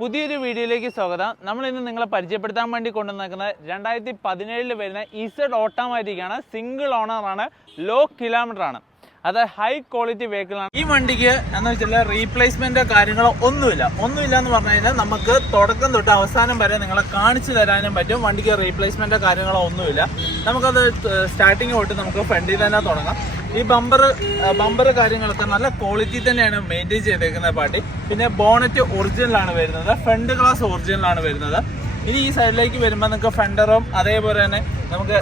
പുതിയൊരു വീഡിയോയിലേക്ക് സ്വാഗതം. നമ്മൾ ഇന്ന് നിങ്ങളെ പരിചയപ്പെടുത്താൻ വേണ്ടി കൊണ്ടുവന്നിരിക്കുന്നത് 2017 വരുന്ന ഇസഡ് ഓട്ടോമാറ്റിക്കാണ്. സിംഗിൾ ഓണറാണ്, ലോ കിലോമീറ്റർ ആണ്, അത് ഹൈ ക്വാളിറ്റി വെഹിക്കിളാണ്. ഈ വണ്ടിക്ക് എന്ന് വെച്ചാൽ റീപ്ലേസ്മെന്റോ കാര്യങ്ങളോ ഒന്നുമില്ല എന്ന് പറഞ്ഞു കഴിഞ്ഞാൽ നമുക്ക് തുടക്കം തൊട്ട് അവസാനം വരെ നിങ്ങളെ കാണിച്ചു തരാനും പറ്റും. വണ്ടിക്ക് റീപ്ലേസ്മെന്റോ കാര്യങ്ങളോ ഒന്നുമില്ല. നമുക്കത് സ്റ്റാർട്ടിങ് തൊട്ട് നമുക്ക് ഫ്രണ്ടിൽ തന്നെ തുടങ്ങാം. ഈ ബമ്പർ കാര്യങ്ങളൊക്കെ നല്ല ക്വാളിറ്റി തന്നെയാണ് മെയിൻറ്റെയിൻ ചെയ്തേക്കുന്ന പാർട്ടി. പിന്നെ ബോണറ്റ് ഒറിജിനലാണ് വരുന്നത്, ഫ്രണ്ട് ഗ്ലാസ് ഒറിജിനലാണ് വരുന്നത്. ഇനി ഈ സൈഡിലേക്ക് വരുമ്പോൾ നിങ്ങൾക്ക് ഫെൻഡറും അതേപോലെ തന്നെ നമുക്ക്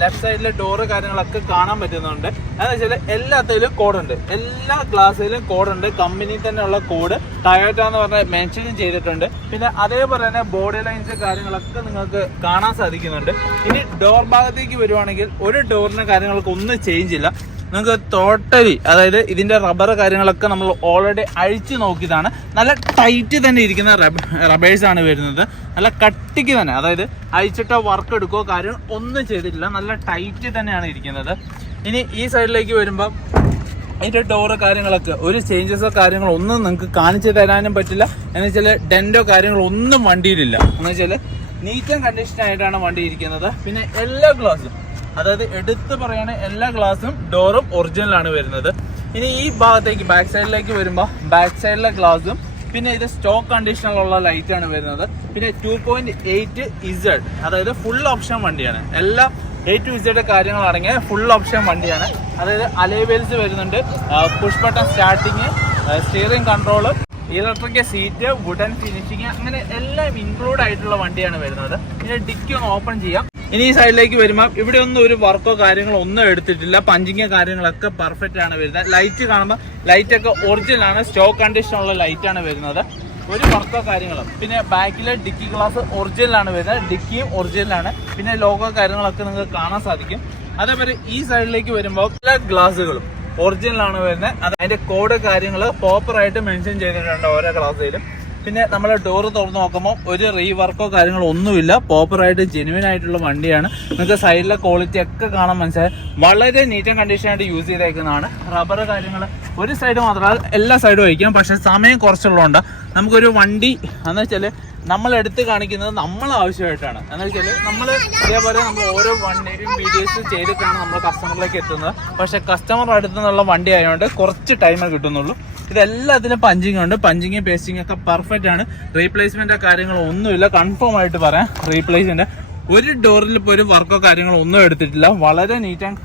ലെഫ്റ്റ് സൈഡിലെ ഡോറ് കാര്യങ്ങളൊക്കെ കാണാൻ പറ്റുന്നുണ്ട്. എന്ന് വെച്ചാൽ എല്ലാത്തിലും കോഡുണ്ട്, എല്ലാ ഗ്ലാസ്സിലും കോഡുണ്ട്. കമ്പനി തന്നെയുള്ള കോഡ് ടയോട്ട എന്ന് പറഞ്ഞ മെൻഷനും ചെയ്തിട്ടുണ്ട്. പിന്നെ അതേപോലെ തന്നെ ബോഡി ലൈൻസ് കാര്യങ്ങളൊക്കെ നിങ്ങൾക്ക് കാണാൻ സാധിക്കുന്നുണ്ട്. ഇനി ഡോർ ഭാഗത്തേക്ക് വരുവാണെങ്കിൽ ഒരു ഡോറിന് കാര്യങ്ങൾക്ക് ഒന്നും ചേഞ്ച് ഇല്ല. നിങ്ങൾക്ക് ടോട്ടലി അതായത് ഇതിന്റെ റബ്ബർ കാര്യങ്ങളൊക്കെ നമ്മൾ ഓൾറെഡി അഴിച്ചു നോക്കിയതാണ്. നല്ല ടൈറ്റ് തന്നെ ഇരിക്കുന്ന റബ്ബേഴ്സ് ആണ് വരുന്നത്, നല്ല കട്ടിക്ക് തന്നെ. അതായത് അഴിച്ചിട്ടോ വർക്ക് എടുക്കുകയോ കാര്യം ഒന്നും ചെയ്തിട്ടില്ല, നല്ല ടൈറ്റ് തന്നെയാണ് ഇരിക്കുന്നത്. ഇനി ഈ സൈഡിലേക്ക് വരുമ്പോൾ അതിൻ്റെ ഡോറ് കാര്യങ്ങളൊക്കെ ഒരു ചേഞ്ചസോ കാര്യങ്ങളോ ഒന്നും നിങ്ങൾക്ക് കാണിച്ചു തരാനും പറ്റില്ല. എന്ന് വെച്ചാൽ ഡെൻറ്റോ കാര്യങ്ങളോ ഒന്നും വണ്ടിയിലില്ല. എന്ന് വെച്ചാൽ നീറ്റ് ആൻഡ് കണ്ടീഷൻ ആയിട്ടാണ് വണ്ടി ഇരിക്കുന്നത്. പിന്നെ എല്ലാ ഗ്ലാസും, അതായത് എടുത്ത് പറയുകയാണ്, എല്ലാ ഗ്ലാസും ഡോറും ഒറിജിനലാണ് വരുന്നത്. ഇനി ഈ ഭാഗത്തേക്ക് ബാക്ക് സൈഡിലേക്ക് വരുമ്പോൾ ബാക്ക് സൈഡിലെ ഗ്ലാസും പിന്നെ ഇത് സ്റ്റോക്ക് കണ്ടീഷനിലുള്ള ലൈറ്റാണ് വരുന്നത്. പിന്നെ 2.8 ഇസഡ്, അതായത് ഫുൾ ഓപ്ഷൻ വണ്ടിയാണ്. എല്ലാ A to Z കാര്യങ്ങൾ അടങ്ങിയ ഫുൾ ഓപ്ഷൻ വണ്ടിയാണ്. അതായത് അലോയ് വരുന്നുണ്ട്, push button starting, steering control, electric seat, wooden finishing, അങ്ങനെ എല്ലാം ഇൻക്ലൂഡ് ആയിട്ടുള്ള വണ്ടിയാണ് വരുന്നത്. പിന്നെ ഡിക്കി ഒന്ന് ഓപ്പൺ ചെയ്യാം. ഇനി ഈ സൈഡിലേക്ക് വരുമ്പോൾ ഇവിടെ ഒന്നും ഒരു വർക്കോ കാര്യങ്ങളോ ഒന്നും എടുത്തിട്ടില്ല. പഞ്ചിങ്ങോ കാര്യങ്ങളൊക്കെ പെർഫെക്റ്റ് ആണ് വരുന്നത്. ലൈറ്റ് കാണുമ്പോൾ ലൈറ്റ് ഒക്കെ ഒറിജിനൽ ആണ്, സ്റ്റോക്ക് കണ്ടീഷനുള്ള ലൈറ്റ് ആണ് വരുന്നത്, ഒരു വർക്കോ കാര്യങ്ങളും. പിന്നെ ബാക്കിലെ ഡിക്കി ഗ്ലാസ് ഒറിജിനലാണ് വരുന്നത്, ഡിക്കിയും ഒറിജിനലാണ്. പിന്നെ ലോഗോ കാര്യങ്ങളൊക്കെ നിങ്ങൾക്ക് കാണാൻ സാധിക്കും. അതേപോലെ ഈ സൈഡിലേക്ക് വരുമ്പോൾ എല്ലാ ഗ്ലാസുകളും ഒറിജിനലാണ് വരുന്നത്. അതിന്റെ കോഡ് കാര്യങ്ങൾ പ്രോപ്പറായിട്ട് മെൻഷൻ ചെയ്തിട്ടുണ്ട് ഓരോ ഗ്ലാസ്സിലും. പിന്നെ നമ്മൾ ഡോറ് തുറന്ന് നോക്കുമ്പോൾ ഒരു റീവർക്കോ കാര്യങ്ങളോ ഒന്നുമില്ല, പ്രോപ്പറായിട്ട് ജെന്യുവൻ ആയിട്ടുള്ള വണ്ടിയാണ്. നിങ്ങൾക്ക് സൈഡിലെ ക്വാളിറ്റി ഒക്കെ കാണാൻ മനസ്സിലായി. വളരെ നീറ്റ് ആൻഡ് കണ്ടീഷൻ ആയിട്ട് യൂസ് ചെയ്തേക്കുന്നതാണ്. റബ്ബർ കാര്യങ്ങൾ ഒരു സൈഡ് മാത്രമല്ല എല്ലാ സൈഡും വയ്ക്കാം. പക്ഷെ സമയം കുറച്ചുള്ളതുകൊണ്ട് നമുക്കൊരു വണ്ടി എന്ന് വെച്ചാൽ നമ്മൾ എടുത്ത് കാണിക്കുന്നത് നമ്മൾ ആവശ്യമായിട്ടാണ്. എന്ന് വെച്ചാൽ നമ്മൾ ഇതേപോലെ നമ്മൾ ഓരോ വണ്ടിയും വീഡിയോസ് ചെയ്തിട്ടാണ് നമ്മൾ കസ്റ്റമറിലേക്ക് എത്തുന്നത്. പക്ഷെ കസ്റ്റമർ അടുത്ത് നിന്നുള്ള വണ്ടി ആയതുകൊണ്ട് കുറച്ച് ടൈമേ കിട്ടുന്നുള്ളൂ. ഇതെല്ലാത്തിനും പഞ്ചിങ് ഉണ്ട്, പഞ്ചിങ് പേസ്റ്റിംഗ് ഒക്കെ പെർഫെക്റ്റ് ആണ്. റീപ്ലേസ്മെന്റോ കാര്യങ്ങളോ ഒന്നുമില്ല, കൺഫേം ആയിട്ട് പറയാം. റീപ്ലേസ്മെന്റ് ഒരു ഡോറിൽ ഇപ്പോൾ ഒരു വർക്കോ കാര്യങ്ങളോ ഒന്നും എടുത്തിട്ടില്ല. വളരെ നീറ്റ് ആൻഡ്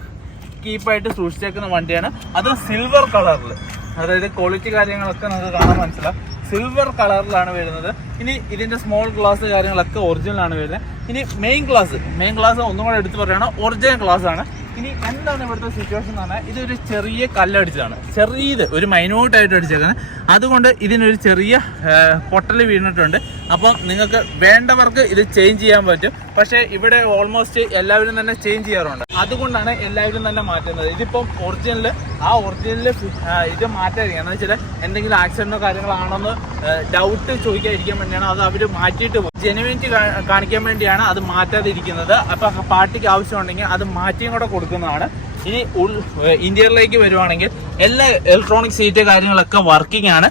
കീപ്പായിട്ട് സൂക്ഷിച്ചേക്കുന്ന വണ്ടിയാണ്. അത് സിൽവർ കളറിൽ, അതായത് ക്വാളിറ്റി കാര്യങ്ങളൊക്കെ നമുക്ക് കാണാൻ മനസ്സിലാവും. സിൽവർ കളറിലാണ് വരുന്നത്. ഇനി ഇതിന്റെ സ്മോൾ ഗ്ലാസ് കാര്യങ്ങളൊക്കെ ഒറിജിനലാണ് വരുന്നത്. ഇനി മെയിൻ ഗ്ലാസ് ഒന്നും കൂടെ എടുത്ത് പറയുകയാണ്, ഒറിജിനൽ ഗ്ലാസ് ആണ്. ഇനി എന്താണ് ഇവിടുത്തെ സിറ്റുവേഷൻ എന്ന് പറഞ്ഞാൽ, ഇതൊരു ചെറിയ കല്ലടിച്ചതാണ്, ചെറിയത് ഒരു മൈന്യൂട്ടായിട്ട് അടിച്ചേക്കുന്നത്. അതുകൊണ്ട് ഇതിനൊരു ചെറിയ പൊട്ടൽ വീണിട്ടുണ്ട്. അപ്പം നിങ്ങൾക്ക് വേണ്ടവർക്ക് ഇത് ചേഞ്ച് ചെയ്യാൻ പറ്റും. പക്ഷേ ഇവിടെ ഓൾമോസ്റ്റ് എല്ലാവരും തന്നെ ചേഞ്ച് ചെയ്യാറുണ്ട്. അതുകൊണ്ടാണ് എല്ലാവരും തന്നെ മാറ്റുന്നത്. ഇതിപ്പം ഒറിജിനൽ ഇത് മാറ്റാതിരിക്കുക. എന്ന് വെച്ചാൽ എന്തെങ്കിലും ആക്സിഡന്റോ കാര്യങ്ങളാണെന്ന് ഡൗട്ട് ചോദിക്കാതിരിക്കാൻ വേണ്ടിയാണ് അത് അവർ മാറ്റിയിട്ട് ജെനുവിനിറ്റി കാണിക്കാൻ വേണ്ടിയാണ് അത് മാറ്റാതിരിക്കുന്നത്. അപ്പം പാർട്ടിക്ക് ആവശ്യമുണ്ടെങ്കിൽ അത് മാറ്റിയും കൂടെ കൊടുക്കുന്നതാണ്. ഇനി ഇന്റീരിയറിലേക്ക് വരുവാണെങ്കിൽ എല്ലാ ഇലക്ട്രോണിക് സീറ്റ് കാര്യങ്ങളൊക്കെ വർക്കിംഗ് ആണ്.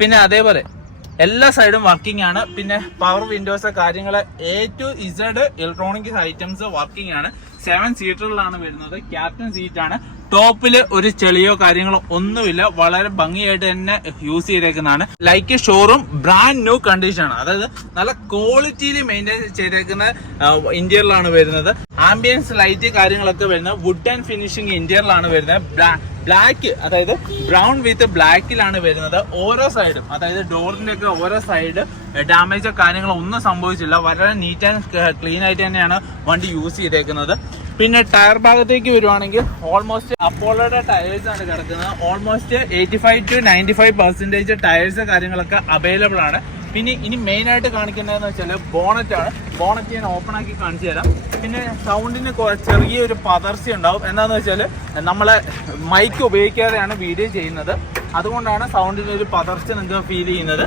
പിന്നെ അതേപോലെ എല്ലാ സൈഡും വർക്കിംഗ് ആണ്. പിന്നെ പവർ വിൻഡോസ് കാര്യങ്ങൾ A to Z electronic items working ആണ്. 7 സീറ്ററിലാണ് വരുന്നത്, ക്യാപ്റ്റൻ സീറ്റ് ആണ്. ടോപ്പില് ഒരു ചെളിയോ കാര്യങ്ങളോ ഒന്നുമില്ല, വളരെ ഭംഗിയായിട്ട് തന്നെ യൂസ് ചെയ്തേക്കുന്നതാണ്. Like showroom brand new condition ആണ്, അതായത് നല്ല ക്വാളിറ്റിയിൽ മെയിൻറ്റെയിൻ ചെയ്തേക്കുന്ന ഇന്റീരിയറിലാണ് വരുന്നത്. ആംബിയൻസ് ലൈറ്റ് കാര്യങ്ങളൊക്കെ വരുന്നത് വുഡ് ആൻഡ് ഫിനിഷിംഗ് ഇന്റീരിയറിലാണ് വരുന്നത്. ബ്ലാക്ക്, അതായത് ബ്രൗൺ വിത്ത് ബ്ലാക്കിലാണ് വരുന്നത്. ഓരോ സൈഡും, അതായത് ഡോറിന്റെ ഒക്കെ ഓരോ സൈഡ് ഡാമേജോ കാര്യങ്ങളോ ഒന്നും സംഭവിച്ചില്ല. വളരെ നീറ്റ് ആൻഡ് ക്ലീൻ ആയിട്ട് തന്നെയാണ് വണ്ടി യൂസ് ചെയ്തേക്കുന്നത്. പിന്നെ ടയർ ഭാഗത്തേക്ക് വരുവാണെങ്കിൽ ഓൾമോസ്റ്റ് അപ്പോളോയുടെ ടയേഴ്സ് ആണ് കിടക്കുന്നത്. ഓൾമോസ്റ്റ് 85 to 95% ടയേഴ്സ് കാര്യങ്ങളൊക്കെ അവൈലബിൾ ആണ്. പിന്നെ ഇനി മെയിൻ ആയിട്ട് കാണിക്കുന്നതെന്ന് വെച്ചാൽ ബോണറ്റാണ്. ബോണറ്റ് ഞാൻ ഓപ്പൺ ആക്കി കാണിച്ചു തരാം. പിന്നെ സൗണ്ടിന് ചെറിയൊരു പതർച്ച ഉണ്ടാവും. എന്താണെന്ന് വെച്ചാൽ നമ്മളെ മൈക്ക് ഉപയോഗിക്കാതെയാണ് വീഡിയോ ചെയ്യുന്നത്, അതുകൊണ്ടാണ് സൗണ്ടിന് ഒരു പതർച്ച നിങ്ങൾക്ക് ഫീൽ ചെയ്യുന്നത്.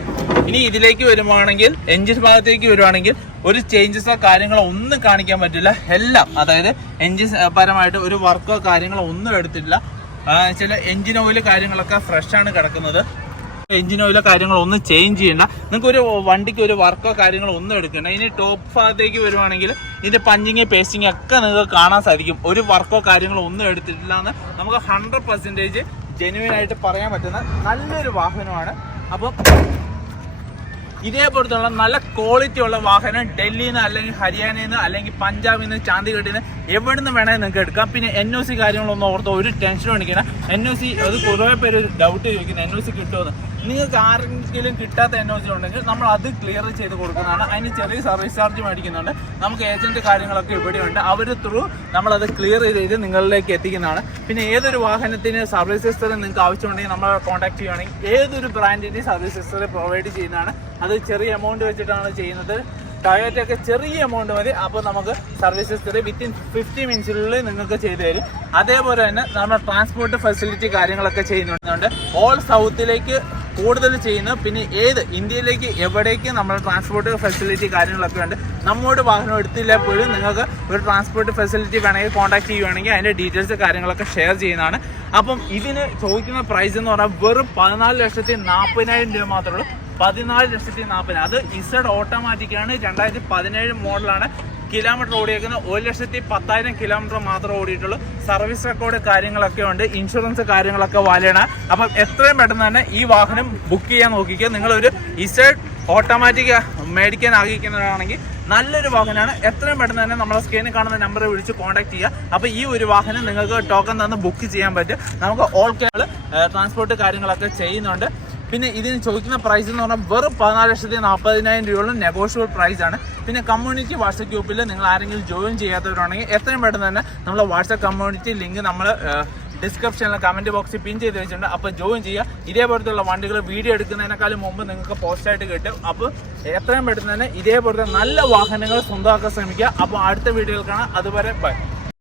ഇനി ഇതിലേക്ക് വരുവാണെങ്കിൽ എഞ്ചിൻ ഭാഗത്തേക്ക് വരുവാണെങ്കിൽ ഒരു ചേഞ്ചസോ കാര്യങ്ങളോ ഒന്നും കാണിക്കാൻ പറ്റില്ല. എല്ലാം, അതായത് എഞ്ചിൻ പരമായിട്ട് ഒരു വർക്കോ കാര്യങ്ങളോ ഒന്നും എടുത്തിട്ടില്ല. ചില എഞ്ചിൻ ഓയിൽ കാര്യങ്ങളൊക്കെ ഫ്രഷ് ആണ് കിടക്കുന്നത്. എഞ്ചിൻ ഓയിലോ കാര്യങ്ങളോ ഒന്നും ചേഞ്ച് ചെയ്യണ്ട. നിങ്ങൾക്ക് ഒരു വണ്ടിക്ക് ഒരു വർക്കോ കാര്യങ്ങളോ ഒന്നും എടുക്കണ്ട. ഇനി ടോപ്പ് ഭാഗത്തേക്ക് വരുവാണെങ്കിൽ ഇതിന്റെ പഞ്ചിങ് പേസ്റ്റിങ് ഒക്കെ നിങ്ങൾക്ക് കാണാൻ സാധിക്കും. ഒരു വർക്കോ കാര്യങ്ങളോ ഒന്നും എടുത്തിട്ടില്ല എന്ന് നമുക്ക് 100% ജെന്യുവൻ ആയിട്ട് പറയാൻ പറ്റുന്ന നല്ലൊരു വാഹനമാണ്. അപ്പം ഇതേപോലത്തുള്ള നല്ല ക്വാളിറ്റി ഉള്ള വാഹനം ഡൽഹിയിൽ നിന്ന് അല്ലെങ്കിൽ ഹരിയാനയിൽ നിന്ന് അല്ലെങ്കിൽ പഞ്ചാബിൽ നിന്ന് ചാന്ദിഗഡിൽ നിന്ന് എവിടെ നിന്ന് വേണമെങ്കിൽ നിങ്ങൾക്ക് എടുക്കാം. പിന്നെ NOC കാര്യങ്ങളൊന്നും ഓർത്തോ ഒരു ടെൻഷനും അടിക്കണം. NOC അത് കുറേ പേര് ഡൗട്ട് ചോദിക്കുന്നത് NOC കിട്ടുമെന്ന്. നിങ്ങൾക്ക് ആരെങ്കിലും കിട്ടാത്ത NOC ഉണ്ടെങ്കിൽ നമ്മൾ അത് ക്ലിയർ ചെയ്ത് കൊടുക്കുന്നതാണ്. അതിന് ചെറിയ സർവീസ് ചാർജ് മേടിക്കുന്നുണ്ട്. നമുക്ക് ഏജന്റ് കാര്യങ്ങളൊക്കെ ഇവിടെയുണ്ട്. അവർ ത്രൂ നമ്മളത് ക്ലിയർ ചെയ്ത് നിങ്ങളിലേക്ക് എത്തിക്കുന്നതാണ്. പിന്നെ ഏതൊരു വാഹനത്തിന് സർവീസ് ഹിസ്റ്ററി നിങ്ങൾക്ക് ആവശ്യമുണ്ടെങ്കിൽ നമ്മളെ കോൺടാക്ട് ചെയ്യുകയാണെങ്കിൽ ഏതൊരു ബ്രാൻഡിൻ്റെ സർവീസ് ഹിസ്റ്ററി പ്രൊവൈഡ് ചെയ്യുന്നതാണ്. അത് ചെറിയ എമൗണ്ട് വെച്ചിട്ടാണ് ചെയ്യുന്നത്. ടൊയോറ്റയൊക്കെ ചെറിയ എമൗണ്ട് മതി. അപ്പോൾ നമുക്ക് സർവീസ് ഹിസ്റ്ററി വിത്തിൻ 50 മിനിറ്റ്സിനുള്ളിൽ നിങ്ങൾക്ക് ചെയ്തു തരും. അതേപോലെ തന്നെ നമ്മുടെ ട്രാൻസ്പോർട്ട് ഫെസിലിറ്റി കാര്യങ്ങളൊക്കെ ചെയ്യുന്നുണ്ട്. ഓൾ സൗത്തിലേക്ക് കൂടുതൽ ചെയ്യുന്നു. പിന്നെ ഇന്ത്യയിലേക്ക് എവിടേക്ക് നമ്മുടെ ട്രാൻസ്പോർട്ട് ഫെസിലിറ്റി കാര്യങ്ങളൊക്കെ ഉണ്ട്. നമ്മോട് വാഹനം എടുത്തില്ല പോലും നിങ്ങൾക്ക് ഒരു ട്രാൻസ്പോർട്ട് ഫെസിലിറ്റി വേണമെങ്കിൽ കോൺടാക്ട് ചെയ്യുകയാണെങ്കിൽ അതിൻ്റെ ഡീറ്റെയിൽസ് കാര്യങ്ങളൊക്കെ ഷെയർ ചെയ്യുന്നതാണ്. അപ്പം ഇതിന് ചോദിക്കുന്ന പ്രൈസ് എന്ന് പറഞ്ഞാൽ വെറും 14,40,000 രൂപ മാത്രമേ ഉള്ളൂ. 14,40,000. അത് ഇസഡ് ഓട്ടോമാറ്റിക്കാണ്. 2017 മോഡലാണ്. കിലോമീറ്റർ ഓടിയേക്കുന്നത് 1,10,000 കിലോമീറ്റർ മാത്രമേ ഓടിയിട്ടുള്ളൂ. സർവീസ് റെക്കോർഡ് കാര്യങ്ങളൊക്കെ ഉണ്ട്. ഇൻഷുറൻസ് കാര്യങ്ങളൊക്കെ വാലിയാണ്. അപ്പം എത്രയും പെട്ടെന്ന് തന്നെ ഈ വാഹനം ബുക്ക് ചെയ്യാൻ നോക്കിക്കുക. നിങ്ങളൊരു ഇസഡ് ഓട്ടോമാറ്റിക് മേടിക്കാൻ ആഗ്രഹിക്കുന്നതാണെങ്കിൽ നല്ലൊരു വാഹനമാണ്. എത്രയും പെട്ടെന്ന് തന്നെ നമ്മളെ സ്ക്രീനിൽ കാണുന്ന നമ്പറിൽ വിളിച്ച് കോൺടാക്ട് ചെയ്യുക. അപ്പോൾ ഈ ഒരു വാഹനം നിങ്ങൾക്ക് ടോക്കൺ തന്ന് ബുക്ക് ചെയ്യാൻ പറ്റും. നമുക്ക് ഓൾ കേരള ട്രാൻസ്പോർട്ട് കാര്യങ്ങളൊക്കെ ചെയ്യുന്നുണ്ട്. പിന്നെ ഇതിന് ചോദിക്കുന്ന പ്രൈസ് എന്ന് പറഞ്ഞാൽ വെറും 14,40,000 രൂപയുള്ള നെഗോഷ്യബിൾ പ്രൈസ് ആണ്. പിന്നെ കമ്മ്യൂണിറ്റി വാട്സപ്പ് ഗ്രൂപ്പിൽ നിങ്ങൾ ആരെങ്കിലും ജോയിൻ ചെയ്യാത്തവരാണെങ്കിൽ എത്രയും പെട്ടെന്ന് തന്നെ നമ്മളെ വാട്സപ്പ് കമ്മ്യൂണിറ്റി ലിങ്ക് നമ്മൾ ഡിസ്ക്രിപ്ഷനിൽ കമൻറ്റ് ബോക്സിൽ പിൻ ചെയ്ത് വെച്ചിട്ടുണ്ട്. അപ്പോൾ ജോയിൻ ചെയ്യുക. ഇതേപോലത്തുള്ള വണ്ടികൾ വീഡിയോ എടുക്കുന്നതിനേക്കാളും മുമ്പ് നിങ്ങൾക്ക് പോസ്റ്റായിട്ട് കിട്ടും. അപ്പോൾ എത്രയും പെട്ടെന്ന് തന്നെ ഇതേപോലത്തെ നല്ല വാഹനങ്ങൾ സ്വന്തമാക്കാൻ ശ്രമിക്കുക. അപ്പോൾ അടുത്ത വീഡിയോയിൽ കാണാം. അതുവരെ ബൈ.